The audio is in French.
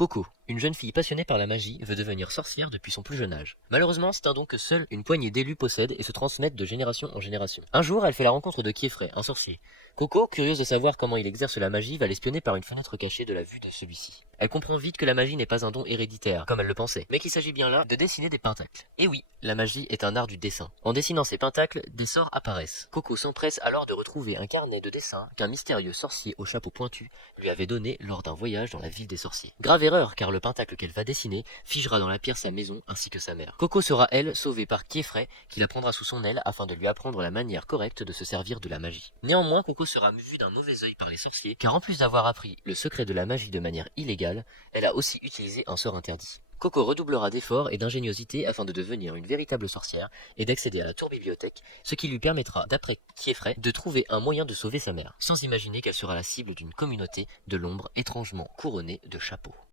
Coco, une jeune fille passionnée par la magie, veut devenir sorcière depuis son plus jeune âge. Malheureusement, c'est un don que seule une poignée d'élus possèdent et se transmettent de génération en génération. Un jour, elle fait la rencontre de Kieffrey, un sorcier. Coco, curieuse de savoir comment il exerce la magie, va l'espionner par une fenêtre cachée de la vue de celui-ci. Elle comprend vite que la magie n'est pas un don héréditaire, comme elle le pensait, mais qu'il s'agit bien là de dessiner des pentacles. Et oui, la magie est un art du dessin. En dessinant ces pentacles, des sorts apparaissent. Coco s'empresse alors de retrouver un carnet de dessin qu'un mystérieux sorcier au chapeau pointu lui avait donné lors d'un voyage dans la ville des sorciers. Grave erreur, car le pentacle qu'elle va dessiner figera dans la pierre sa maison ainsi que sa mère. Coco sera, elle, sauvée par Kieffrey, qui la prendra sous son aile afin de lui apprendre la manière correcte de se servir de la magie. Néanmoins, Coco sera vue d'un mauvais œil par les sorciers, car en plus d'avoir appris le secret de la magie de manière illégale, elle a aussi utilisé un sort interdit. Coco redoublera d'efforts et d'ingéniosité afin de devenir une véritable sorcière et d'accéder à la tour bibliothèque, ce qui lui permettra, d'après Kieffrey, de trouver un moyen de sauver sa mère, sans imaginer qu'elle sera la cible d'une communauté de l'ombre étrangement couronnée de chapeaux.